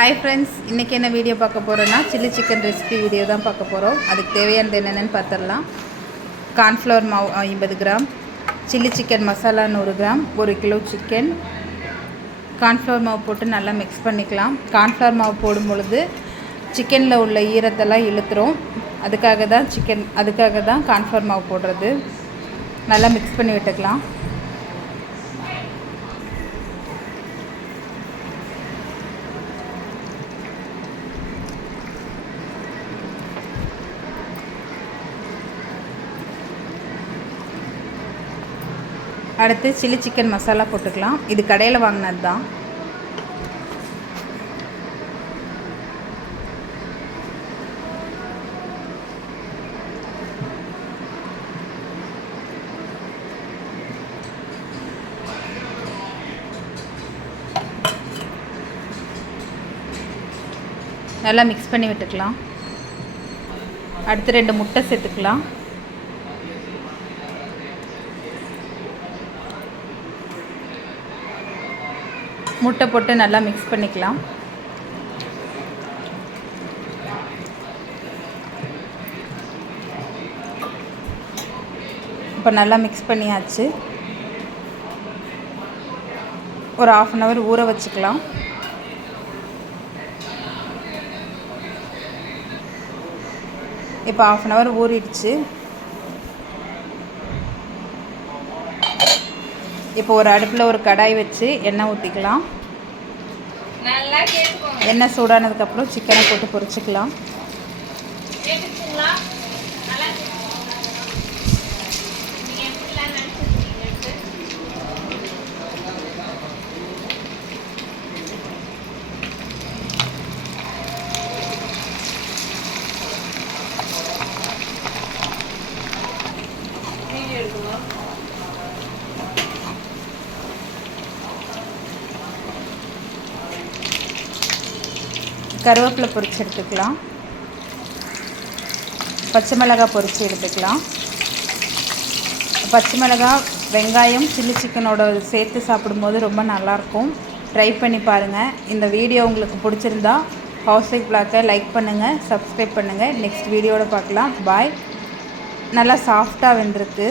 Hi friends, இன்றைக்கி என்ன video பார்க்க போகிறோன்னா சில்லி சிக்கன் ரெசிபி வீடியோ தான் பார்க்க போகிறோம். அதுக்கு தேவையானது என்னென்னு பார்த்துடலாம். கார்ன்ஃப்ளவர் மாவு 50 gram, chilli chicken masala 100 gram, 1 kilo chicken. Cornflour மாவு போட்டு நல்லா மிக்ஸ் பண்ணிக்கலாம். கார்ன்ஃப்ளவர் மாவு போடும் பொழுது சிக்கனில் உள்ள ஈரத்தெல்லாம் இழுத்துரும். அதுக்காக தான் கார்ன்ஃப்ளவர் மாவு போடுறது. நல்லா மிக்ஸ் பண்ணி விட்டுக்கலாம். அடுத்து சில்லி சிக்கன் மசாலா போட்டுக்கலாம். இது கடையில் வாங்கினது தான். நல்லா மிக்ஸ் பண்ணி விட்டுக்கலாம். அடுத்து 2 முட்டை சேர்த்துக்கலாம். முட்டை போட்டு நல்லா மிக்ஸ் பண்ணிக்கலாம். இப்போ நல்லா மிக்ஸ் பண்ணியாச்சு. ஒரு 1/2 hour ஊற வச்சுக்கலாம். இப்போ 1/2 hour ஊறிடுச்சு. இப்போ ஒரு அடுப்பில் ஒரு கடாய் வச்சு எண்ணெய் ஊற்றிக்கலாம். எண்ணெய் சூடானதுக்கப்புறம் சிக்கனை போட்டு பொரிச்சிக்கலாம். கருவேப்பிலை பொரிச்சு எடுத்துக்கலாம். பச்சை மிளகாய் பொரித்து எடுத்துக்கலாம். பச்சை மிளகாய், வெங்காயம் சில்லி சிக்கனோட சேர்த்து சாப்பிடும்போது ரொம்ப நல்லாயிருக்கும். ட்ரை பண்ணி பாருங்கள். இந்த வீடியோ உங்களுக்கு பிடிச்சிருந்தா ஹவுஸ் ஒய்ஃப் வ்ளாகை லைக் பண்ணுங்கள், சப்ஸ்கிரைப் பண்ணுங்கள். நெக்ஸ்ட் வீடியோவில் பார்க்கலாம். பாய். நல்லா சாஃப்டாக வெந்திருக்கு.